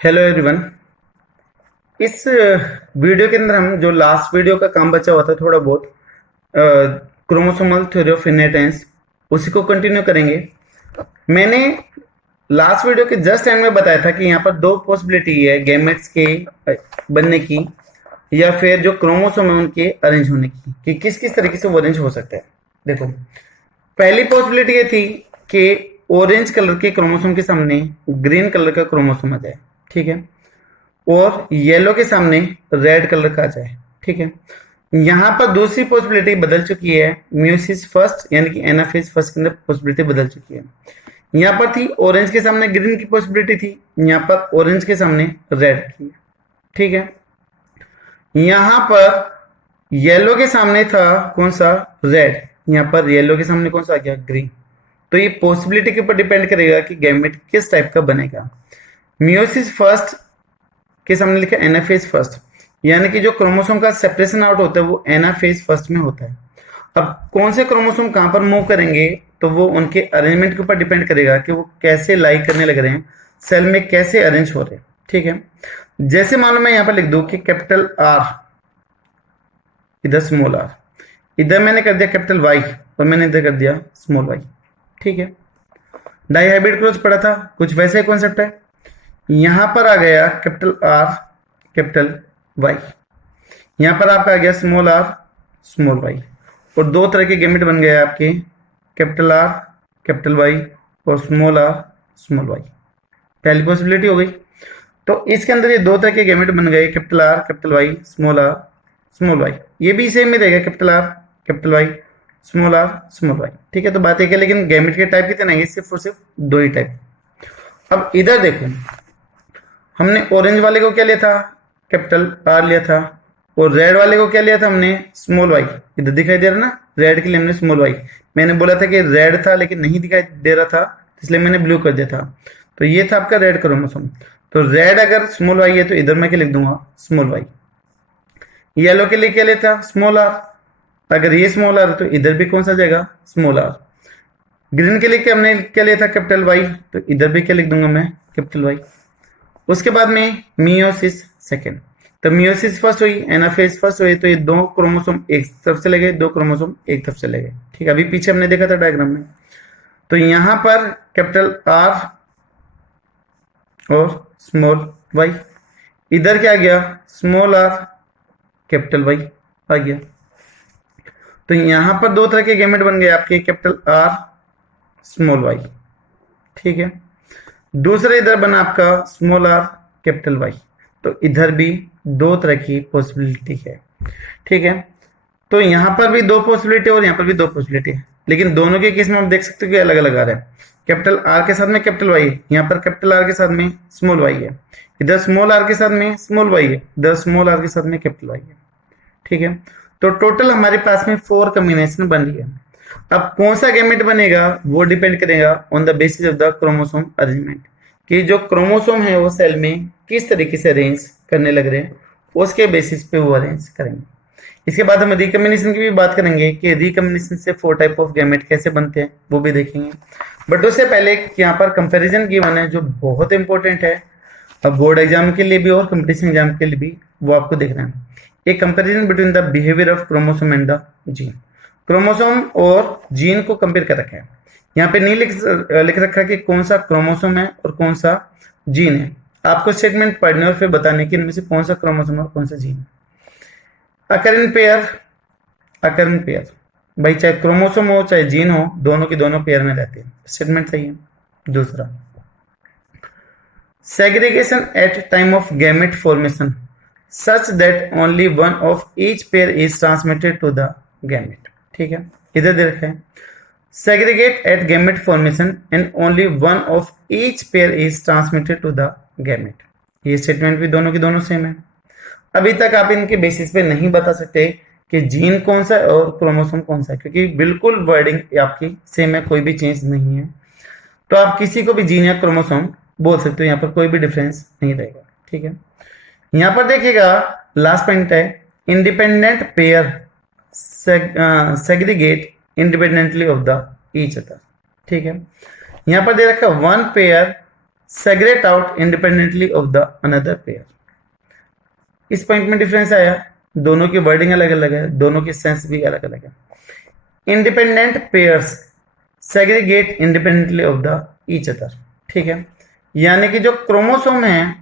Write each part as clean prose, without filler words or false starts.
Hello everyone. इस video के अंदर हम जो लास्ट वीडियो का काम बचा हुआ था थोड़ा बहुत क्रोमोसोमल थ्योरी ऑफ इनहेरिटेंस उसी को कंटिन्यू करेंगे। मैंने लास्ट वीडियो के जस्ट एंड में बताया था कि यहाँ पर दो पॉसिबिलिटी है गैमेट्स के बनने की या फिर जो क्रोमोसोम है उनके अरेंज होने की कि किस किस तरीके से वो अरेंज हो सकता है। देखो, पहली पॉसिबिलिटी ये थी कि ऑरेंज कलर के क्रोमोसोम के सामने ग्रीन कलर का क्रोमोसोम आ जाए, ठीक है, और येलो के सामने रेड कलर का आ जाए, ठीक है। यहां पर दूसरी पॉसिबिलिटी बदल चुकी है, म्यूसिस फर्स्ट यानी कि एनाफेज फर्स्ट के अंदर पॉसिबिलिटी बदल चुकी है। यहां पर थी ऑरेंज के सामने ग्रीन की पॉसिबिलिटी थी, यहां पर ऑरेंज के सामने रेड की, ठीक है। यहां पर येलो के सामने था कौन सा, रेड, यहां पर येलो के सामने कौन सा आ गया, ग्रीन। तो ये पॉसिबिलिटी के ऊपर डिपेंड करेगा कि गैमेट किस टाइप का बनेगा। म्यूसिस फर्स्ट के सामने लिखा एनाफेज फर्स्ट, यानी कि जो क्रोमोसोम का सेपरेशन आउट होता है वो एनाफेज फर्स्ट में होता है। अब कौन से क्रोमोसोम कहां पर मूव करेंगे तो वो उनके अरेंजमेंट के ऊपर डिपेंड करेगा कि वो कैसे लाई करने लग रहे हैं, सेल में कैसे अरेंज हो रहे हैं, ठीक है। जैसे मान लो मैं यहां पर लिख दूं कि कैपिटल आर, इधर स्मॉल आर, इधर मैंने कर दिया कैपिटल वाई और मैंने इधर कर दिया स्मॉल वाई, ठीक है। डाइहाइब्रिड क्रॉस पढ़ा था, कुछ वैसे कॉन्सेप्ट है। यहां पर आ गया कैपिटल आर कैपिटल वाई, यहां पर आपका आ गया स्मॉल आर स्मॉल वाई, और दो तरह के गैमेट बन गए आपके, कैपिटल आर कैपिटल वाई और स्मॉल आर स्मॉल वाई। पहली पॉसिबिलिटी हो गई। तो इसके अंदर ये दो तरह के गैमेट बन गए, capital R capital Y small R small Y. ये भी सेम में रहेगा, capital R capital Y small R small Y, ठीक है। तो बात एक है, लेकिन गैमेट के टाइप कितने आएंगे, सिर्फ और सिर्फ दो ही टाइप। अब इधर देखो, हमने ऑरेंज वाले को क्या लिया था, कैपिटल आर लिया था, और रेड वाले को क्या लिया था हमने, स्मॉल वाई। इधर दिखाई दे रहा ना, रेड के लिए हमने स्मॉल वाई। मैंने बोला था कि रेड था लेकिन नहीं दिखाई दे रहा था, इसलिए मैंने ब्लू कर दिया था। तो ये था आपका रेड क्रोमोसोम। तो रेड अगर स्मॉल वाई है तो इधर मैं क्या लिख दूंगा, स्मॉल वाई। येलो के लिए क्या लेता, स्मॉल आर, अगर ये स्मॉल आर तो इधर भी कौन सा जाएगा, स्मॉल आर। ग्रीन के लिए क्या हमने क्या लिया था, कैपिटल वाई, तो इधर भी क्या लिख दूंगा मैं, कैपिटल वाई। उसके बाद में मियोसिस सेकेंड, तो मियोसिस फर्स्ट हुई, एनाफेज फर्स्ट हुई, तो ये दो क्रोमोसोम एक तरफ चले गए, दो क्रोमोसोम एक तरफ चले गए, ठीक है। अभी पीछे हमने देखा था डायग्राम में। तो यहां पर कैपिटल आर और स्मॉल वाई, इधर क्या आ गया, स्मॉल आर कैपिटल वाई आ गया। तो यहां पर दो तरह के गैमेट बन गए आपके, कैपिटल आर स्मॉल वाई, ठीक है। दूसरा इधर बना आपका स्मॉल आर कैपिटल वाई, तो इधर भी दो तरह की पॉसिबिलिटी है, ठीक है। तो यहां पर भी दो पॉसिबिलिटी और यहां पर भी दो पॉसिबिलिटी है, लेकिन दोनों के केस में आप देख सकते हो कि अलग अलग आ रहा है। कैपिटल आर के साथ में कैपिटल वाई है, यहाँ पर कैपिटल आर के साथ में स्मॉल वाई है, इधर स्मॉल आर के साथ में स्मॉल वाई है, इधर स्मॉल आर के साथ में कैपिटल वाई है, ठीक है। तो टोटल हमारे पास में 4 कॉम्बिनेशन बन रही है। अब कौन सा गैमेट बनेगा वो डिपेंड करेगा on the basis of the chromosome arrangement, कि जो क्रोमोसोम है वो सेल में किस तरीके से अरेंज करने लग रहे हैं, उसके बेसिस पे वो अरेंज करेंगे। इसके बाद हम रिकम्बिनेशन की भी बात करेंगे कि रिकम्बिनेशन से 4 टाइप ऑफ गैमेट कैसे बनते हैं वो भी देखेंगे। बट उससे पहले यहाँ पर कंपैरिजन गिवन है जो बहुत इंपॉर्टेंट है, अब बोर्ड एग्जाम के लिए भी और कंपटीशन एग्जाम के लिए भी, वो आपको देखना है। एक comparison between the behaviour of chromosome and the gene, chromosome और जीन को कंपेयर कर रखा है। यहाँ पे नहीं लिख रखा कि कौन सा क्रोमोसोम है और कौन सा जीन है। आपको स्टेटमेंट पढ़ने और फिर बताने कि इनमें से कौन सा क्रोमोसोम और कौन सा जीन है। अकर in pair, occur in pair, भाई चाहे क्रोमोसोम हो चाहे जीन हो, दोनों के दोनों पेयर में रहते हैं, स्टेटमेंट सही है। दूसरा, segregation at time of gamete formation such that only one of each pair is transmitted to the gamete, ठीक है। इधर दे रखा है segregate at gamete formation and only one of each pair is transmitted to the gamete, ये statement भी दोनों की दोनों सेम है। अभी तक आप इनके बेसिस पे नहीं बता सकते कि जीन कौन सा है और क्रोमोसोम कौन सा है, क्योंकि बिल्कुल वर्डिंग आपकी सेम है, कोई भी चेंज नहीं है। तो आप किसी को भी जीन या क्रोमोसोम बोल सकते हो, यहाँ पर कोई भी डिफरेंस नहीं रहेगा, ठीक है। यहाँ पर देखिएगा लास्ट पॉइंट है, independent pair segregate independently of the each other, ठीक है। यहाँ पर दे रखा one pair segregate out independently of the another pair. इस पॉइंट में डिफरेंस आया, दोनों की वर्डिंग अलग अलग है, दोनों की सेंस भी अलग अलग है। Independent pairs segregate independently of the each other, ठीक है। यानी कि जो क्रोमोसोम है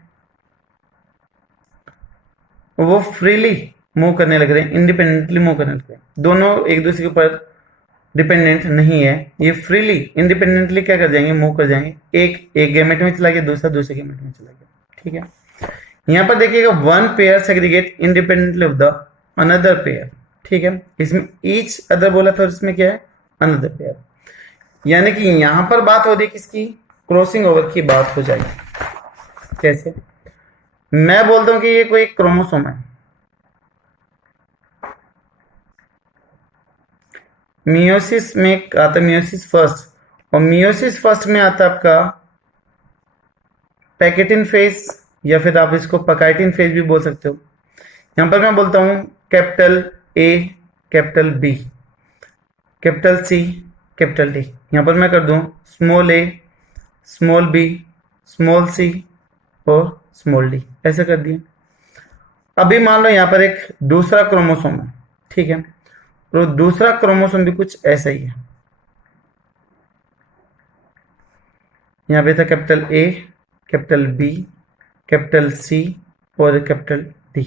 वो फ्रीली मूव करने लग रहे हैं, इंडिपेंडेंटली मूव करने लग रहे हैं, दोनों एक दूसरे के ऊपर डिपेंडेंट नहीं है, ये फ्रीली इंडिपेंडेंटली क्या कर जाएंगे, मूव कर जाएंगे। एक गैमेट में चला गया, दूसरा दूसरे गैमेट में चला गया, ठीक है। यहां पर देखिएगा one pair segregate independently of the another pair, ठीक है। इसमें ईच अदर बोला था, इसमें क्या है, अनदर पेयर। यानी कि यहां पर बात हो रही है किसकी, क्रॉसिंग ओवर की बात हो जाएगी। कैसे, मैं बोलता हूं कि ये कोई क्रोमोसोम है, मियोसिस में आता है मियोसिस फर्स्ट, और मियोसिस फर्स्ट में आता है आपका पैकेटिन फेज, या फिर आप इसको पकाइटिन फेज भी बोल सकते हो। यहां पर मैं बोलता हूं capital A, capital B, capital C, capital D. यहां पर मैं कर दूं small A, small B, small C और स्मॉल डी, ऐसा कर दिया। अभी मान लो यहां पर एक दूसरा क्रोमोसोम है, ठीक है, तो दूसरा क्रोमोसोम भी कुछ ऐसा ही है। यहां पे था capital A, capital B, capital C और कैपिटल डी।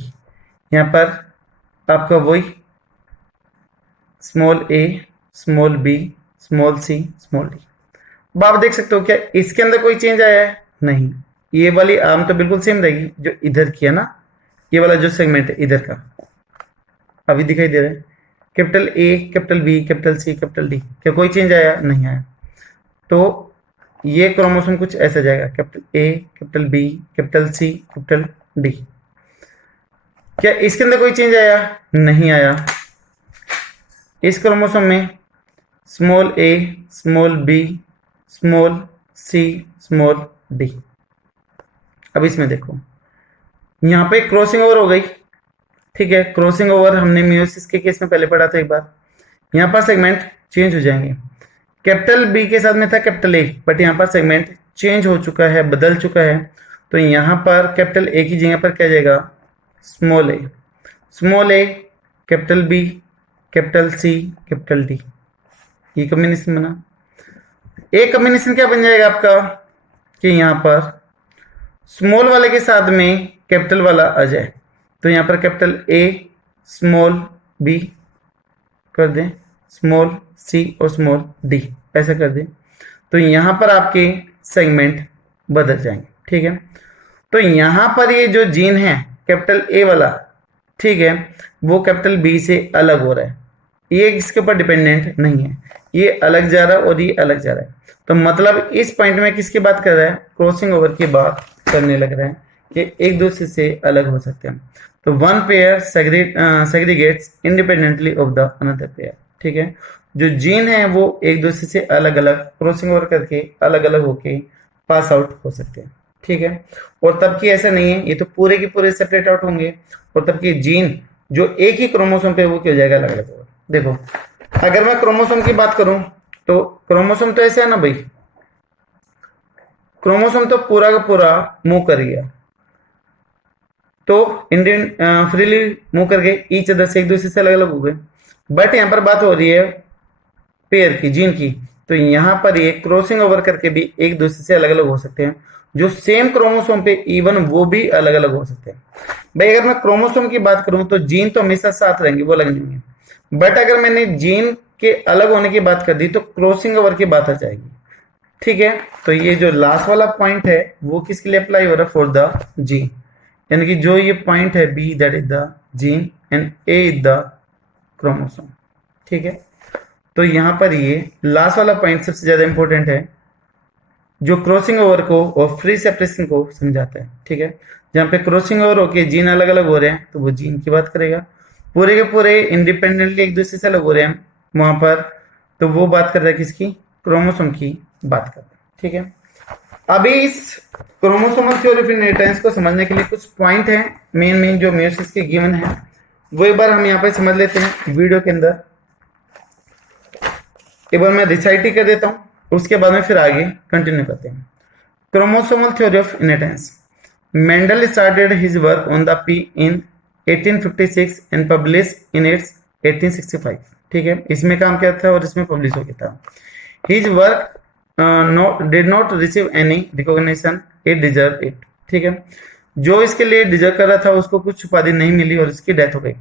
यहां पर आपका वही small A, small B, small C, small D. अब आप देख सकते हो क्या इसके अंदर कोई चेंज आया है, नहीं। ये वाली आर्म तो बिल्कुल सेम रहेगी, जो इधर की है ना, ये वाला जो सेगमेंट है इधर का अभी दिखाई दे रहा है, capital A, capital B, capital C, capital D, क्या कोई चेंज आया, नहीं आया। तो ये क्रोमोसोम कुछ ऐसा जाएगा, capital A, capital B, capital C, capital D. क्या इसके अंदर कोई चेंज आया, नहीं आया। इस क्रोमोसोम में small A, small B, small C, small D. अब इसमें देखो यहां पे क्रॉसिंग ओवर हो गई, ठीक है। क्रॉसिंग ओवर हमने मियोसिस के केस में पहले पढ़ा था एक बार। यहां पर सेगमेंट चेंज हो जाएंगे, कैपिटल बी के साथ में था कैपिटल ए, बट यहां पर सेगमेंट चेंज हो चुका है, बदल चुका है। तो यहां पर कैपिटल ए की जगह पर क्या जाएगा, small A, small A, capital B, capital C, capital D. ये कॉम्बिनेशन बना। एक कॉम्बिनेशन क्या बन जाएगा आपका कि यहां पर स्मॉल वाले के साथ में कैपिटल वाला आ जाए। तो यहां पर कैपिटल ए, स्मॉल बी कर दें, स्मॉल सी और स्मॉल डी, ऐसा कर दें। तो यहां पर आपके सेगमेंट बदल जाएंगे, ठीक है। तो यहां पर ये जो जीन है कैपिटल ए वाला, ठीक है, वो कैपिटल बी से अलग हो रहा है, ये इसके ऊपर डिपेंडेंट नहीं है, ये अलग जा रहा है और ये अलग जा रहा है। तो मतलब इस पॉइंट में किसकी बात कर रहा है, क्रॉसिंग ओवर की बात करने लग रहा है कि एक दूसरे से अलग हो सकते हैं। तो one pair segregates independently of the another pair, ठीक है। जो जीन है वो एक दूसरे से अलग अलग क्रॉसिंग ओवर करके अलग अलग होके पास आउट हो सकते हैं, ठीक है। और तब की ऐसा नहीं है, ये तो पूरे के पूरे सेपरेट आउट होंगे, और तब की जीन जो एक ही क्रोमोसोम पे वो क्या हो जाएगा, अलग अलग होगा। देखो अगर मैं क्रोमोसोम की बात करूं तो क्रोमोसोम तो ऐसे है ना भाई, क्रोमोसोम तो पूरा का पूरा मूव कर गया, तो इंडियन फ्रीली मूव करके ईच अदर से एक दूसरे से अलग अलग हो गए। बट यहां पर बात हो रही है पेयर की, जीन की, तो यहां पर ये क्रॉसिंग ओवर करके भी एक दूसरे से अलग अलग हो सकते हैं। जो सेम क्रोमोसोम पे इवन वो भी अलग अलग हो सकते हैं। भाई अगर मैं क्रोमोसोम की बात करूं तो जीन तो हमेशा साथ रहेंगे, वो अलग नहीं होंगे। बट अगर मैंने जीन के अलग होने की बात कर दी तो क्रॉसिंग ओवर की बात आ जाएगी, ठीक है। तो ये जो लास्ट वाला पॉइंट है वो किसके लिए अप्लाई हो रहा है, फॉर द जीन। यानी कि जो ये पॉइंट है B, that is the gene and A is the chromosome, ठीक है। तो यहां पर ये लास्ट वाला पॉइंट सबसे ज्यादा इंपॉर्टेंट है, जो क्रॉसिंग ओवर को और फ्री सेपरेशन को समझाता है, ठीक है। जहां पे क्रॉसिंग ओवर होके जीन अलग अलग हो रहे हैं तो वो जीन की बात करेगा, पूरे के पूरे इंडिपेंडेंटली एक दूसरे से अलग हो रहे हैं वहां पर, तो वो बात कर रहा है किसकी, क्रोमोसोम की बात कर रहा है, ठीक है। अभी इस क्रोमोसोमल थ्योरी ऑफ इनहेरिटेंस को समझने के लिए कुछ पॉइंट है मेन जो मियोसिस के गिवन है, वो एक बार हम यहाँ पे समझ लेते हैं वीडियो के अंदर। एक बार मैं रिसाइट ही कर देता हूँ, उसके बाद में फिर आगे कंटिन्यू करते हैं। Chromosomal theory of inheritance. Mendel started his work on the P in 1856 and published in its 1865. ठीक है, इसमें काम किया था और इसमें पब्लिश हो गया था। His work did not receive any recognition, it deserved it. ठीक है, जो इसके लिए डिजर्व कर रहा था उसको कुछ उपाधि नहीं मिली और इसकी डेथ हो गई।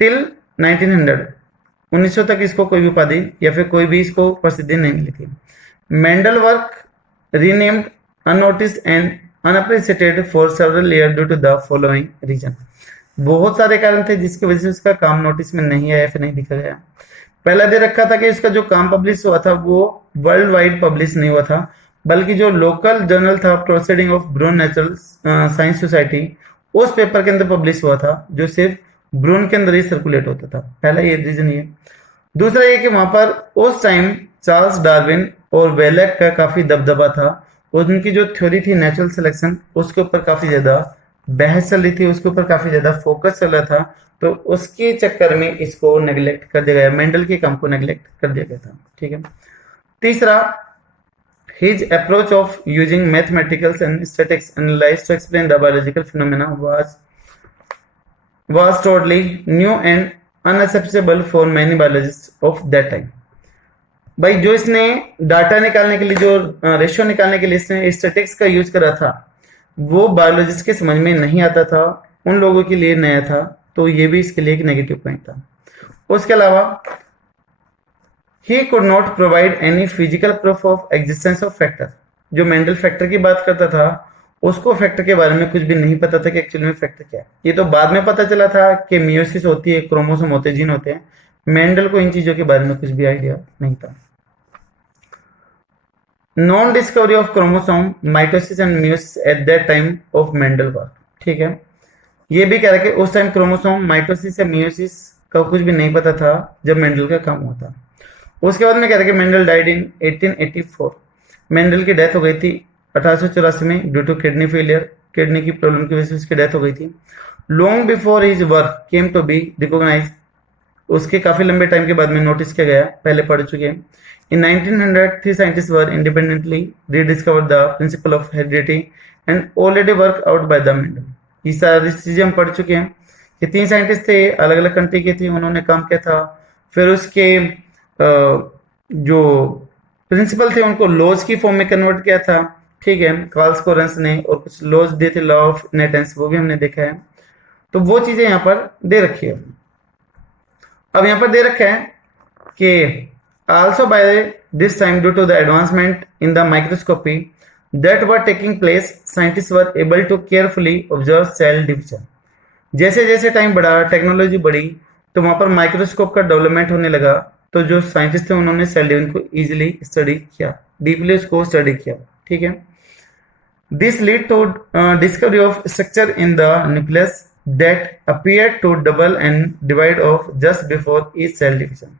टिल 1900 1900 तक इसको कोई भी उपाधि या फिर कोई भी इसको प्रसिद्धि नहीं मिली थी। Mendel work remained unnoticed and unappreciated for several year due to the following reason. बहुत सारे कारण थे जिसकी वजह से उसका काम नोटिस में नहीं आया, फिर नहीं दिखा गया। पहला दे रखा था कि इसका जो काम पब्लिश हुआ था वो वर्ल्ड वाइड पब्लिश नहीं हुआ था, बल्कि जो लोकल जर्नल था proceeding of Brunn natural science society, उस पेपर के अंदर पब्लिश हुआ था जो सिर्फ ब्रून के अंदर ही सर्कुलेट होता था। पहला ये रीजन ये। दूसरा ये कि वहां पर उस टाइम चार्ल्स डार्विन और वेलक का काफी दबदबा था और उनकी जो थ्योरी थी नेचुरल सिलेक्शन, उसके ऊपर काफी ज्यादा बहस चल रही थी, उसके ऊपर काफी ज्यादा फोकस चल रहा था, तो उसके चक्कर में इसको नेग्लेक्ट कर दिया गया, मेंडल के काम को नेग्लेक्ट कर दिया गया था। ठीक है। तीसरा, his approach of using mathematics and statistics analysis to explain the biological phenomena was totally new and unacceptable for many biologists of that time. भाई जो इसने डाटा निकालने के लिए, जो रेशियो निकालने के लिए इसने स्टैटिक्स का यूज करा था, वो बायोलॉजिस्ट के समझ में नहीं आता था, उन लोगों के लिए नया था, तो ये भी इसके लिए एक नेगेटिव पॉइंट था। उसके अलावा he could not provide any physical proof of existence of factor। जो मेंडल फैक्टर की बात करता था उसको फैक्टर के बारे में कुछ भी नहीं पता था कि एक्चुअली में फैक्टर क्या है। ये तो बाद में पता चला था कि मियोसिस होती है, क्रोमोसोम होते हैं, जीन होते हैं। मेंडल को इन चीजों के बारे में कुछ भी आइडिया नहीं था। Non discovery of chromosome, mitosis and meiosis at that time of Mendel work. ठीक है, ये भी कह रहा है कि उस टाइम क्रोमोसोम, माइटोसिस या मियोसिस का कुछ भी नहीं पता था जब मेंडल का काम हुआ था। उसके बाद में कह रहा है कि मेंडल डाइड इन 1884। मेंडल की डेथ हो गई थी 1884 में due to kidney failure, kidney की प्रॉब्लम की वजह से उसकी डेथ हो गई थी। Long before his work came to be recognize, उसके काफी लंबे टाइम के बाद में नोटिस किया गया, पहले पढ़ चुके हैं। इन 1900 3 scientist were independently rediscover the principle of heredity and already work out by the Mendel. ये सारी चीजें हम पढ़ चुके हैं कि 3 साइंटिस्ट थे, अलग अलग कंट्री के थे, उन्होंने काम किया था। फिर उसके जो प्रिंसिपल थे उनको लॉज की फॉर्म में कन्वर्ट किया था। ठीक है, कार्ल्स कोरेंस ने, और कुछ लॉज दिए थे, लॉ ऑफ इनहेरिटेंस, वो भी हमने देखा है। तो वो चीजें यहाँ पर दे रखी है। अब यहाँ पर दे रखा है कि also by this time due to the advancement in the microscopy that were taking place, scientist were able to carefully observe cell division. जैसे जैसे टाइम बढ़ा, टेक्नोलॉजी बढ़ी, तो वहां पर माइक्रोस्कोप का डेवलपमेंट होने लगा, तो जो साइंटिस्ट थे उन्होंने सेल डिवीजन को इजीली स्टडी किया, डीपली उसको स्टडी किया। ठीक है, this lead to discovery of structure in the nucleus that appear to double and divide of just before each cell division.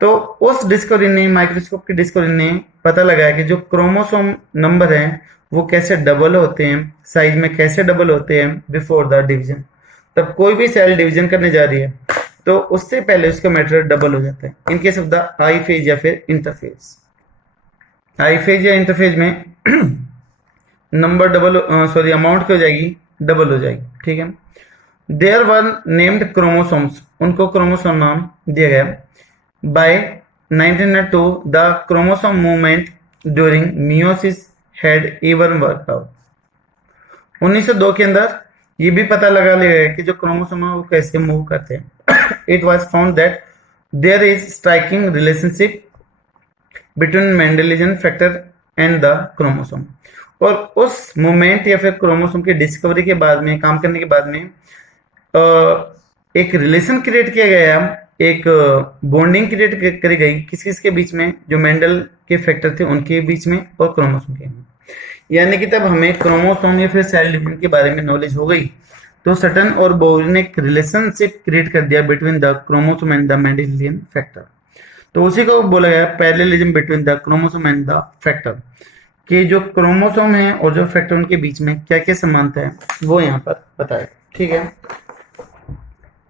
तो उस डिस्कवरी ने, माइक्रोस्कोप की डिस्कवरी ने पता लगाया कि जो क्रोमोसोम नंबर है वो कैसे डबल होते हैं, साइज में कैसे डबल होते हैं बिफोर द डिवीजन। तब कोई भी सेल डिवीजन करने जा रही है तो उससे पहले उसका मैटर डबल हो जाता है। In case of the I phase या फिर इंटरफेज, आई फेज या इंटरफेज में नंबर डबल, सॉरी अमाउंट क्या हो जाएगी, डबल हो जाएगी। ठीक है, देयर वर नेम्ड क्रोमोसोम्स, उनको क्रोमोसोम नाम दिया गया। By 1902 the chromosome movement during meiosis had even worked out. 1902 के अंदर ये भी पता लगा लिया गया कि जो क्रोमोसोम है वो कैसे मूव करते हैं। It was found that there is striking relationship between Mendelian factor and the chromosome। और उस मूवमेंट या फिर क्रोमोसोम की डिस्कवरी के बाद में, काम करने के बाद में एक रिलेशन क्रिएट किया गया, एक बॉन्डिंग क्रिएट करी गई किस किस के बीच में, जो मेंडल के फैक्टर थे उनके बीच में और क्रोमोसोम के में। यानी कि तब हमें क्रोमोसोम या फिर सेल डिवीजन के बारे में नॉलेज हो गई, तो सटन और बोर ने एक रिलेशनशिप क्रिएट कर दिया between the chromosome and the Mendelian factor. तो उसी को बोला गया parallelism between the chromosome and the factor, कि जो क्रोमोसोम है और जो फैक्टर उनके बीच में क्या क्या समानता है वो यहाँ पर बताया। ठीक है,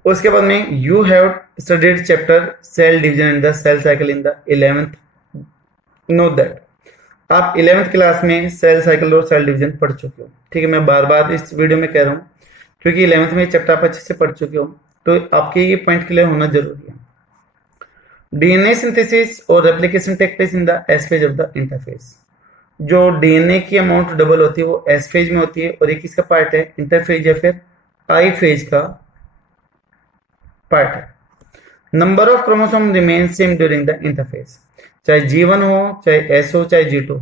उसके बाद में you have studied chapter cell division and the cell cycle in the 11th। Note that आप 11th क्लास में सेल साइकिल और सेल डिवीजन पढ़ चुके हो, ठीक है। मैं बार बार इस वीडियो में कह रहा हूँ क्योंकि 11th में चैप्टर आप अच्छे से पढ़ चुके हो, तो आपके ये पॉइंट क्लियर होना जरूरी है। डीएनए सिंथेसिस और replication take place in the S phase of the interphase. जो डीएनए की अमाउंट डबल होती है वो एस फेज में होती है, और एक किसका पार्ट है, इंटरफेज या फिर आई फेज का पार्ट है। Number of chromosome remain same during the interphase, चाहे G1 हो चाहे S हो चाहे G2,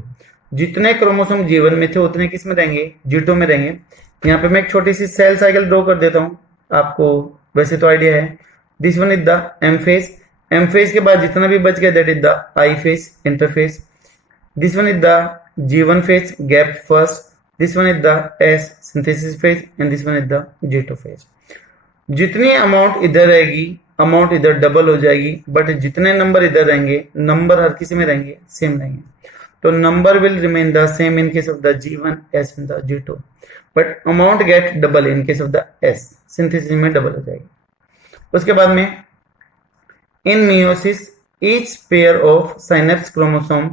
जितने क्रोमोसोम G1 में थे उतने किस में रहेंगे, G2 में रहेंगे। यहाँ पे मैं एक छोटी सी सेल साइकिल ड्रॉ कर देता हूँ, आपको वैसे तो आइडिया है। This one is the M phase, M phase के बाद जितना भी बच गया that is the I phase, interphase. This one is the G1 phase, gap first. This one is the S, synthesis phase, and this one is the G2 phase. जितनी amount इधर रहेगी amount इधर डबल हो जाएगी, but जितने number इधर रहेंगे number हर किसी में रहेंगे सेम रहेंगे। तो number will remain the same in case of the G1, S in the G2, but amount get double in case of the S, synthesis में डबल हो जाएगी। उसके बाद में in meiosis each pair of synapse chromosome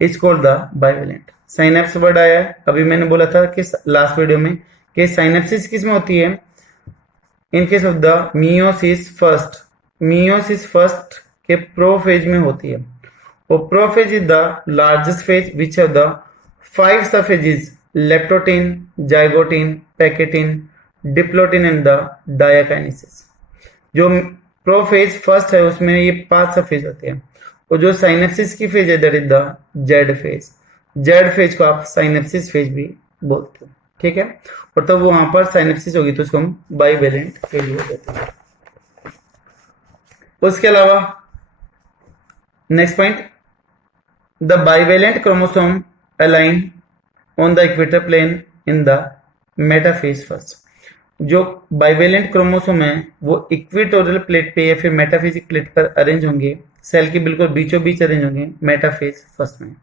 is called the bivalent. Synapse word आया है, अभी मैंने बोला था कि लास्ट वीडियो में कि साइनेप्सिस किस में होती है, in case of the meiosis first के प्रोफेज में होती है। और prophase is the largest phase which have the 5 subphases, leptotene, zygotene, pachytene, diplotene and the diakinesis. जो प्रोफेज फर्स्ट है उसमें ये 5 सबफेज होते हैं, और जो साइनेप्सिस की फेज है that is the Z phase. Z phase को आप साइनेप्सिस फेज भी बोलते हो, ठीक है। और तब वहां पर साइनेप्सिस होगी तो उसको हम बाइवेलेंट फेज बोल देते हैं। उसके अलावा next point, the bivalent chromosome align on the equator plane in the metaphase first. जो बाइवेलेंट क्रोमोसोम है वो इक्वेटोरियल प्लेट पे या फिर मेटाफेजिक प्लेट पर अरेंज होंगे, सेल के बिल्कुल बीचों बीच अरेंज होंगे मेटाफेज फर्स्ट में।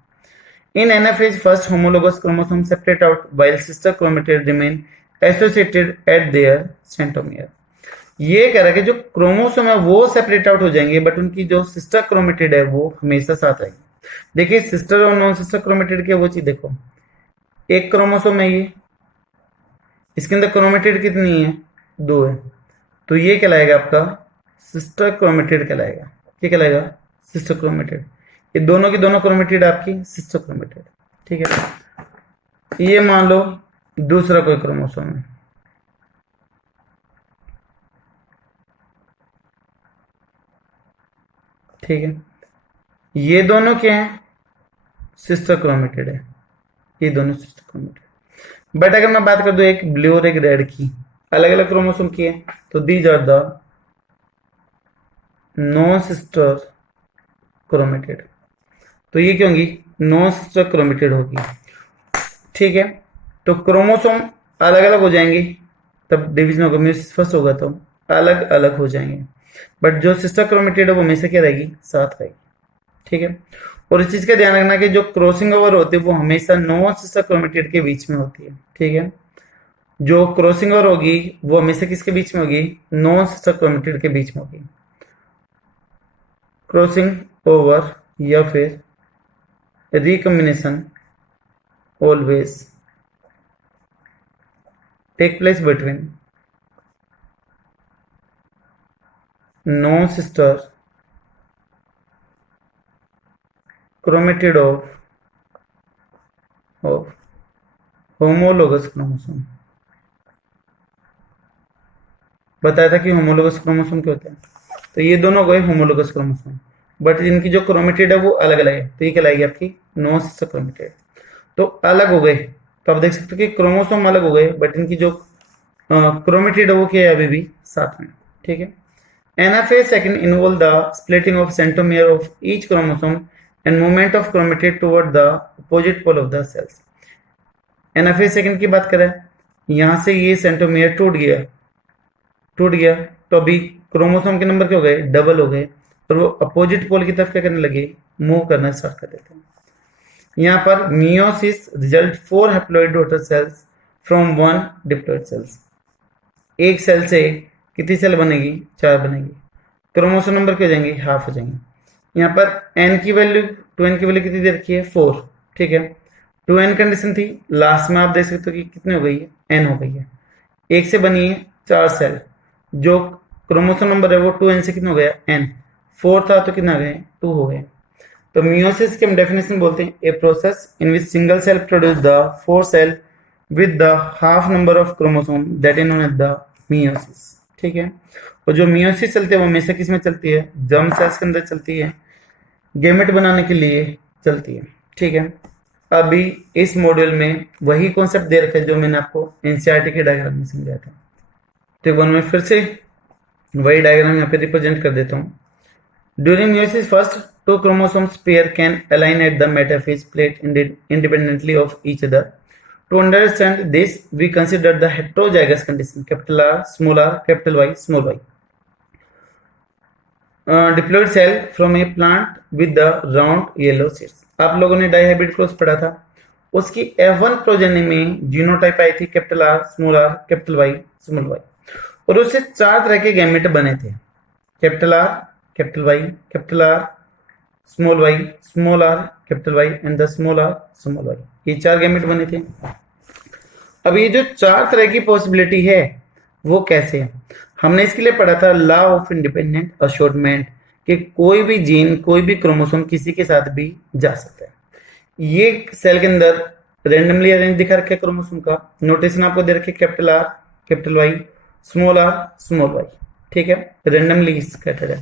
In anaphase, first homologous chromosome separate out while sister chromatid remain associated at their centromere। ये कह रहा है कि जो क्रोमोसोम है वो सेपरेट आउट हो जाएंगे, बट उनकी जो सिस्टर क्रोमेटिड है वो हमेशा साथ आएगी। देखिए सिस्टर और नॉन सिस्टर क्रोमेटिड के वो चीज देखो, एक क्रोमोसोम है ये, इसके अंदर क्रोमेटिड कितनी है, 2 है, तो ये कहलाएगा आपका सिस्टर क्रोमेटिड कहलाएगा। ये कहलाएगा सिस्टर क्रोमेटिड। ये दोनों की दोनों क्रोमेटिड आपकी सिस्टर क्रोमेटिड, ठीक है। ये मान लो दूसरा कोई क्रोमोसोम है, ठीक है। ये दोनों क्या हैं, सिस्टर क्रोमेटिड है, ये दोनों सिस्टर क्रोमेटिड। बट अगर मैं बात कर दूं एक ब्लू और एक रेड की, अलग अलग क्रोमोसोम की है, तो these are the non sister chromatid. तो ये क्या होंगी, नॉन सिस्टर क्रोमेटिड होगी, ठीक है। तो क्रोमोसोम अलग अलग हो जाएंगे, तब डिवीजन होगा, म्यूसिस फर्स्ट होगा तो अलग अलग हो जाएंगे, बट जो सिस्टर क्रोमेटिड है वो हमेशा क्या रहेगी, साथ रहेगी, ठीक है। और इस चीज का ध्यान रखना कि जो क्रॉसिंग ओवर होती है वो हमेशा नॉन सिस्टर क्रोमेटिड के बीच में होती है, ठीक है। जो क्रॉसिंग ओवर होगी वो हमेशा किसके बीच में होगी, नॉन सिस्टर क्रोमेटिड के बीच में होगी। क्रॉसिंग ओवर या फिर recombination always take place between non-sister chromatid of homologous chromosome। बताया था कि होमोलोगस क्रोमोसोम क्या होते हैं, तो ये दोनों गए होमोलोगस क्रोमोसोम, बट इनकी जो क्रोमेटिड है वो अलग अलग है, तो ये कहलाएगी आपकी नॉन सिस्टर क्रोमेटिड। तो अलग हो गए, तो आप देख सकते हो कि क्रोमोसोम अलग हो गए, बट इनकी जो क्रोमेटिड है वो क्या है, अभी भी साथ में, ठीक है। Anaphase second involve the splitting of centromere of each chromosome and movement of chromatid toward the opposite pole of the cells. Anaphase second की बात करें, यहां से ये सेंट्रोमियर टूट गया, तो अभी क्रोमोसोम के नंबर क्या हो गए, डबल हो गए, और वो अपोजिट पोल की तरफ क्या करने लगे, मूव करना स्टार्ट कर देते हैं। यहाँ पर meiosis result 4 haploid daughter cells from 1 diploid sales. एक सेल से कितनी सेल बनेगी, 4 बनेगी। क्रोमोसोम नंबर क्या हो जाएंगे, हाफ हो जाएंगे। यहाँ पर n की वैल्यू 2n की वैल्यू कितनी दे रखी है, 4, ठीक है। 2n कंडीशन थी, लास्ट में आप देख सकते हो कि कितनी हो गई है, n हो गई है। एक से बनी है 4 सेल, जो क्रोमोसोम नंबर है वो 2n से कितना हो गया, n। 4 था तो कितना गए, 2 हो गए। तो मियोसिस की हम डेफिनेशन बोलते हैं a process in which single cell produce the 4 cell with the half number of chromosome that is known as the meiosis. ठीक है। और जो मियोसिस चलती है वो हमेशा किस में चलती है, जर्म सेल्स के अंदर चलती है, गैमेट बनाने के लिए चलती है। ठीक है। अभी इस मॉड्यूल में वही कॉन्सेप्ट दे रखे जो मैंने आपको एनसीईआरटी के डायग्राम में समझाया था। तो एक बार मैं फिर से वही डायग्राम यहाँ पे रिप्रेजेंट कर देता हूँ। During meiosis first, two chromosomes pair can align at the metaphase plate independently of each other. To understand this, we consider the heterozygous condition, capital R, small r, capital Y, small y. Diploid cell from a plant with the round yellow seeds. आप लोगों ने dihybrid cross पढ़ा था, उसकी F1 progeny में genotype आई थी capital R, small r, capital Y, small y, और उससे 4 तरह के गैमेट बने थे, capital R, capital Y, capital R, small y, small r, capital Y and the small r, small y। ये 4 गैमेट बने थे। अब ये जो 4 तरह की पॉसिबिलिटी है वो कैसे है, हमने इसके लिए पढ़ा था लॉ ऑफ इंडिपेंडेंट अशोर्टमेंट, कि कोई भी जीन, कोई भी क्रोमोसोम किसी के साथ भी जा सकता है। ये सेल के अंदर रेंडमली अरेंज दिखा रखा है क्रोमोसोम का, नोटेशन आपको दे रखे capital R, capital Y, small r, small y। ठीक है, रेंडमली स्कैटर्ड है।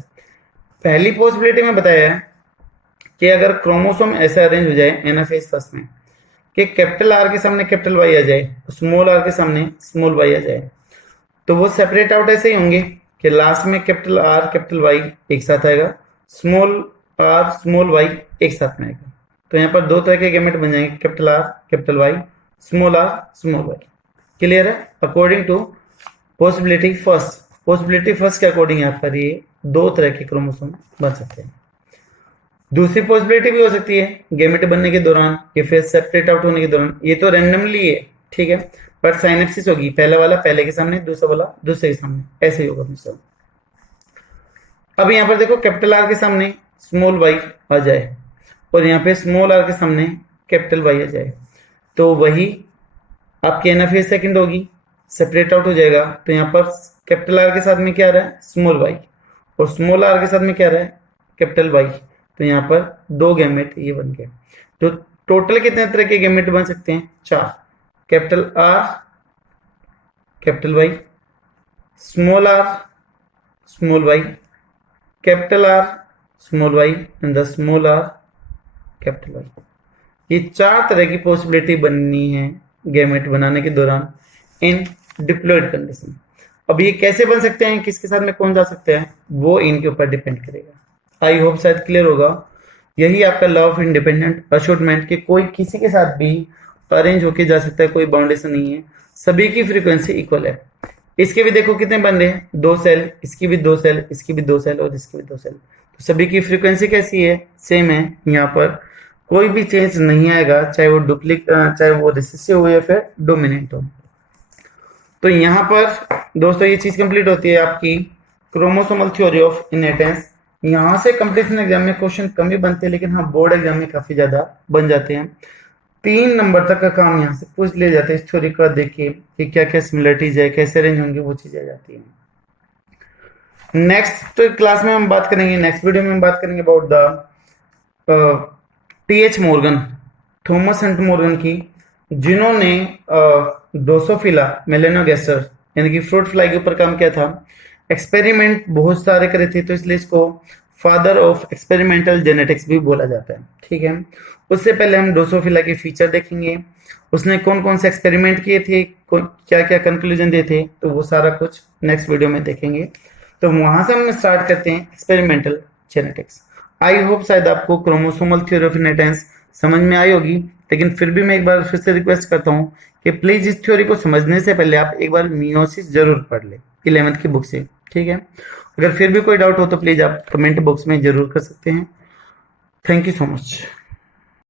पहली पॉसिबिलिटी में बताया है कि अगर क्रोमोसोम ऐसे अरेंज हो जाए एनाफेज फर्स्ट में कि कैपिटल R के सामने कैपिटल Y आ जाए, स्मॉल r के सामने स्मॉल y आ जाए, तो वो सेपरेट आउट ऐसे ही होंगे कि लास्ट में कैपिटल R, कैपिटल Y एक साथ आएगा, स्मॉल r, स्मॉल y एक साथ में आएगा। तो यहाँ पर 2 तरह के गैमेट बन जाएंगे, capital R, capital Y, small r, small y। Clear है? According to possibility first, possibility first के अकॉर्डिंग यहाँ पर ये 2 तरह के क्रोमोसोम बन सकते हैं। दूसरी पॉसिबिलिटी भी हो सकती है गैमेट बनने के दौरान या फिर सेपरेट आउट होने के दौरान, ये तो रैंडमली है, ठीक है, पर साइनेप्सिस होगी, पहला वाला पहले के सामने, दूसरा वाला दूसरे के सामने, ऐसे ही होगा मिस्टर। अब यहाँ पर देखो कैपिटल R के सामने स्मॉल y आ जाए और यहाँ पे स्मॉल r के सामने कैपिटल Y आ जाए, तो वही आपकी एनाफेज सेकंड होगी, सेपरेट आउट हो जाएगा। तो यहाँ पर कैपिटल R के साथ में क्या आ रहा है, स्मॉल y, और स्मॉल r के साथ में क्या आ रहा है, कैपिटल Y। तो यहाँ पर 2 गैमेट ये बन गए। तो टोटल कितने तरह के गैमेट बन सकते हैं, 4, capital R, capital Y, small r, small y, capital R, small y and the small r, capital Y। ये 4 तरह की पॉसिबिलिटी बननी है गैमेट बनाने के दौरान इन डिप्लॉयड कंडीशन। अब ये कैसे बन सकते हैं, किसके साथ में कौन जा सकते हैं, वो इनके ऊपर डिपेंड करेगा। आई होप शायद क्लियर होगा। यही आपका लॉ ऑफ इंडिपेंडेंट अशोर्टमेंट, कि कोई किसी के साथ भी अरेंज होके जा सकता है, कोई बाउंडेशन नहीं है, सभी की फ्रीक्वेंसी इक्वल है। इसके भी देखो कितने बन रहे हैं, 2 सेल, इसकी भी 2 सेल, इसकी भी 2 सेल और इसकी भी 2 सेल, तो सभी की फ्रीक्वेंसी कैसी है, सेम है। यहाँ पर कोई भी चेंज नहीं आएगा, चाहे वो चाहे वो रिसेसिव हो या फिर डोमिनेंट हो। तो यहाँ पर दोस्तों ये चीज कंप्लीट होती है आपकी क्रोमोसोमल थ्योरी ऑफ इनहेरिटेंस। यहाँ से कंपटीशन एग्जाम में क्वेश्चन कम ही बनते हैं, लेकिन हाँ बोर्ड एग्जाम में काफी ज्यादा बन जाते हैं। 3 नंबर तक का काम यहाँ से पूछ लिए जाते हैं। इस थ्योरी का देखिए कि क्या क्या सिमिलरिटीज है, कैसे अरेंज होंगे, वो चीजें आ जाती हैं। नेक्स्ट क्लास में हम बात करेंगे, नेक्स्ट वीडियो में हम बात करेंगे about the TH Morgan, Thomas Hunt Morgan की, जिन्होंने ड्रोसोफिला मेलेनोगैस्टर यानी कि फ्रूट फ्लाई के ऊपर काम किया था। एक्सपेरिमेंट बहुत सारे करे थे, तो इसलिए इसको फादर ऑफ एक्सपेरिमेंटल जेनेटिक्स भी बोला जाता है। ठीक है, उससे पहले हम ड्रोसोफिला के फीचर देखेंगे, उसने कौन कौन से एक्सपेरिमेंट किए थे, क्या क्या कंक्लूजन दिए थे, तो वो सारा कुछ नेक्स्ट वीडियो में देखेंगे। तो वहां से हम स्टार्ट करते हैं एक्सपेरिमेंटल जेनेटिक्स। आई होप शायद आपको क्रोमोसोमल थ्योरी ऑफ इनहेरिटेंस समझ में आई होगी, लेकिन फिर भी मैं एक बार फिर से रिक्वेस्ट करता हूँ कि प्लीज इस थ्योरी को समझने से पहले आप एक बार मियोसिस जरूर पढ़ ले 11th की बुक से। ठीक है, अगर फिर भी कोई डाउट हो तो प्लीज आप कमेंट बॉक्स में जरूर कर सकते हैं। Thank you so much.